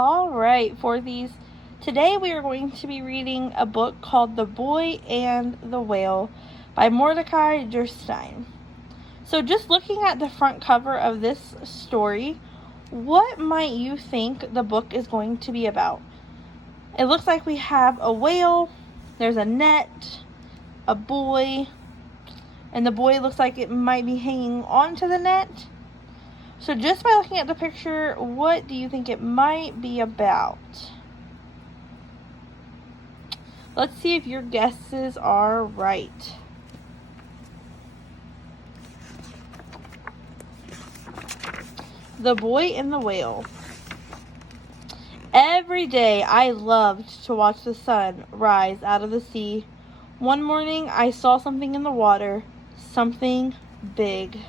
All right, today we are going to be reading a book called The Boy and the Whale by Mordecai Durstein. So just looking at the front cover of this story, what might you think the book is going to be about? It looks like we have a whale, there's a net, a boy, and the boy looks like it might be hanging onto the net. So just by looking at the picture, what do you think it might be about? Let's see if your guesses are right. The Boy and the Whale. Every day I loved to watch the sun rise out of the sea. One morning I saw something in the water, something big.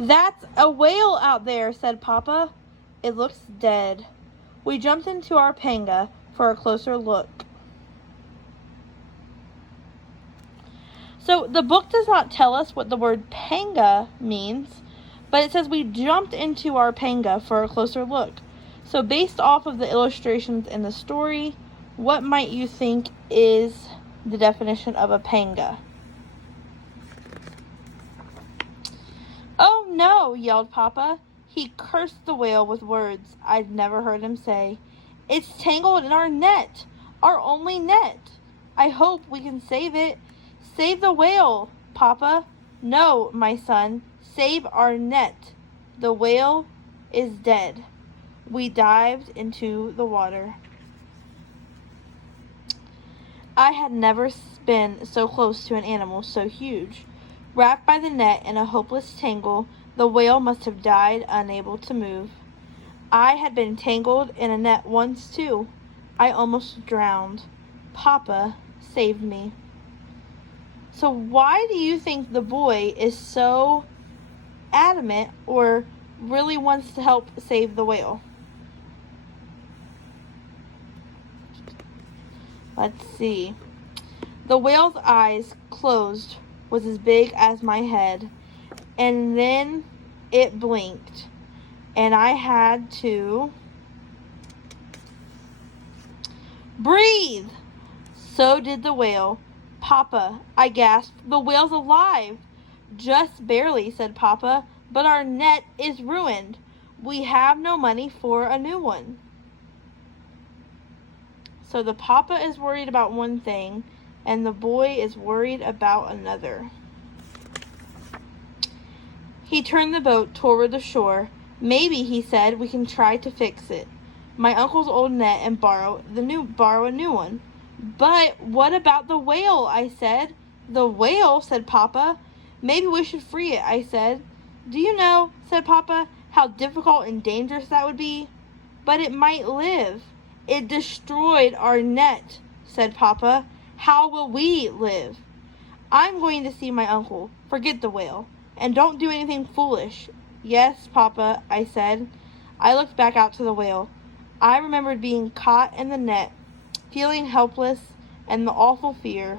"That's a whale out there," said Papa. "It looks dead." We jumped into our panga for a closer look. So the book does not tell us what the word panga means, but it says we jumped into our panga for a closer look. So based off of the illustrations in the story, what might you think is the definition of a panga? "Oh no," yelled Papa. He cursed the whale with words I'd never heard him say. "It's tangled in our net, our only net. I hope we can save it." "Save the whale, Papa." "No, my son, save our net. The whale is dead." We dived into the water. I had never been so close to an animal so huge. Wrapped by the net in a hopeless tangle, the whale must have died, unable to move. I had been tangled in a net once too. I almost drowned. Papa saved me. So why do you think the boy is so adamant or really wants to help save the whale? Let's see. The whale's eyes closed was as big as my head, and then it blinked, and I had to breathe. So did the whale. "Papa," I gasped, "the whale's alive." "Just barely," said Papa, "but our net is ruined. We have no money for a new one." So the papa is worried about one thing, and the boy is worried about another. He turned the boat toward the shore. "Maybe," he said, "we can try to fix it. My uncle's old net and borrow a new one." "But what about the whale?" I said. "The whale?" said Papa. "Maybe we should free it," I said. "Do you know," said Papa, "how difficult and dangerous that would be?" "But it might live." "It destroyed our net," said Papa. "How will we live?" "I'm going to see my uncle. Forget the whale. And don't do anything foolish." "Yes, Papa," I said. I looked back out to the whale. I remembered being caught in the net, feeling helpless, and the awful fear.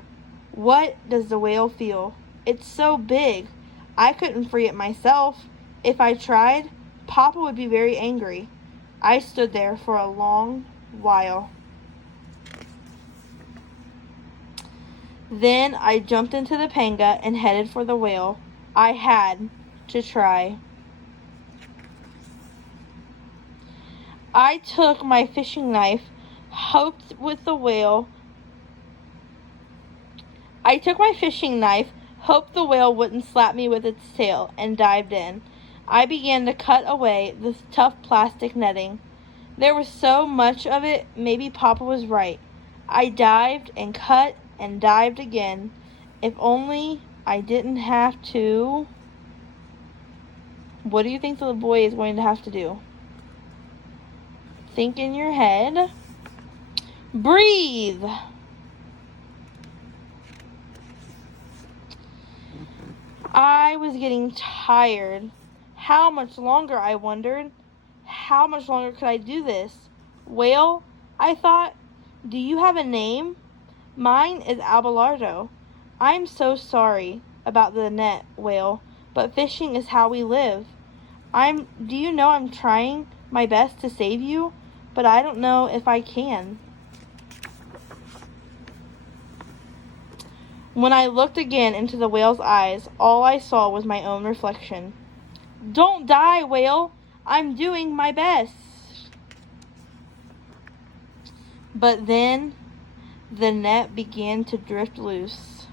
What does the whale feel? It's so big. I couldn't free it myself. If I tried, Papa would be very angry. I stood there for a long while. Then I jumped into the panga and headed for the whale. I had to try. I took my fishing knife, hoped the whale wouldn't slap me with its tail, and dived in. I began to cut away the tough plastic netting. There was so much of it, maybe Papa was right. I dived and cut and dived again. If only I didn't have to. What do you think the boy is going to have to do? Think in your head. Breathe. I was getting tired. How much longer, I wondered. How much longer could I do this? "Whale," I thought, "do you have a name?" "Mine is Abelardo." "I'm so sorry about the net, Whale, but fishing is how we live." Do you know I'm trying my best to save you, but I don't know if I can. When I looked again into the whale's eyes, all I saw was my own reflection. Don't die, whale! I'm doing my best. But then the net began to drift loose.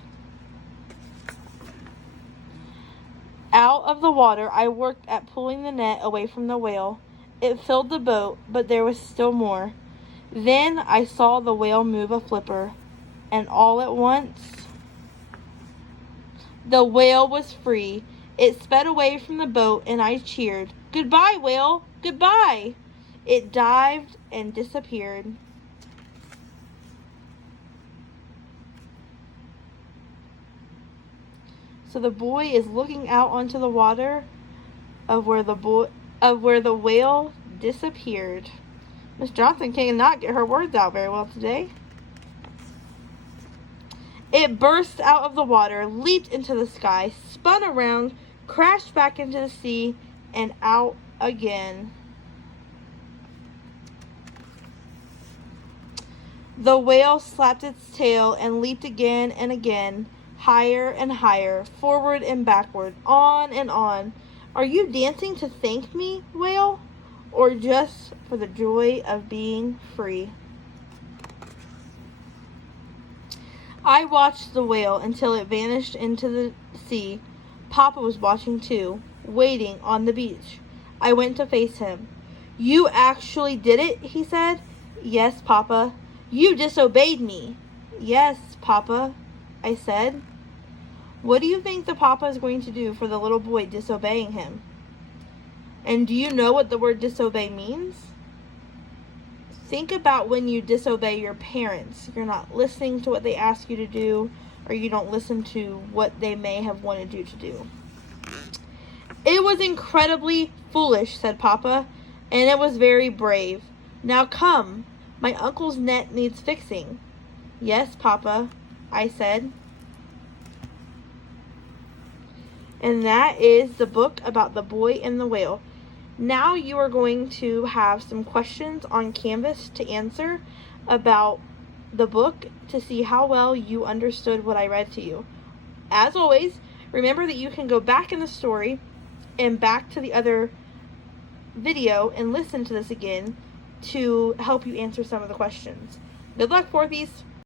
Out of the water, I worked at pulling the net away from the whale. It filled the boat, but there was still more. Then I saw the whale move a flipper, and all at once, the whale was free. It sped away from the boat, and I cheered, "Goodbye, whale! Goodbye!" It dived and disappeared. So the boy is looking out onto the water of where the whale disappeared. Miss Johnson cannot get her words out very well today. It burst out of the water, leaped into the sky, spun around, crashed back into the sea, and out again. The whale slapped its tail and leaped again and again, higher and higher, forward and backward, on and on. Are you dancing to thank me, whale, or just for the joy of being free? I watched the whale until it vanished into the sea. Papa was watching too, waiting on the beach. I went to face him. You actually did it, he said. Yes, Papa. You disobeyed me. Yes, Papa, I said. What do you think the Papa is going to do for the little boy disobeying him? And do you know what the word disobey means? Think about when you disobey your parents. You're not listening to what they ask you to do, or you don't listen to what they may have wanted you to do. It was incredibly foolish, said Papa, and it was very brave. Now come, my uncle's net needs fixing. Yes, Papa, I said. And that is the book about the boy and the whale. Now you are going to have some questions on Canvas to answer about the book to see how well you understood what I read to you. As always, remember that you can go back in the story and back to the other video and listen to this again to help you answer some of the questions. Good luck, fourthies!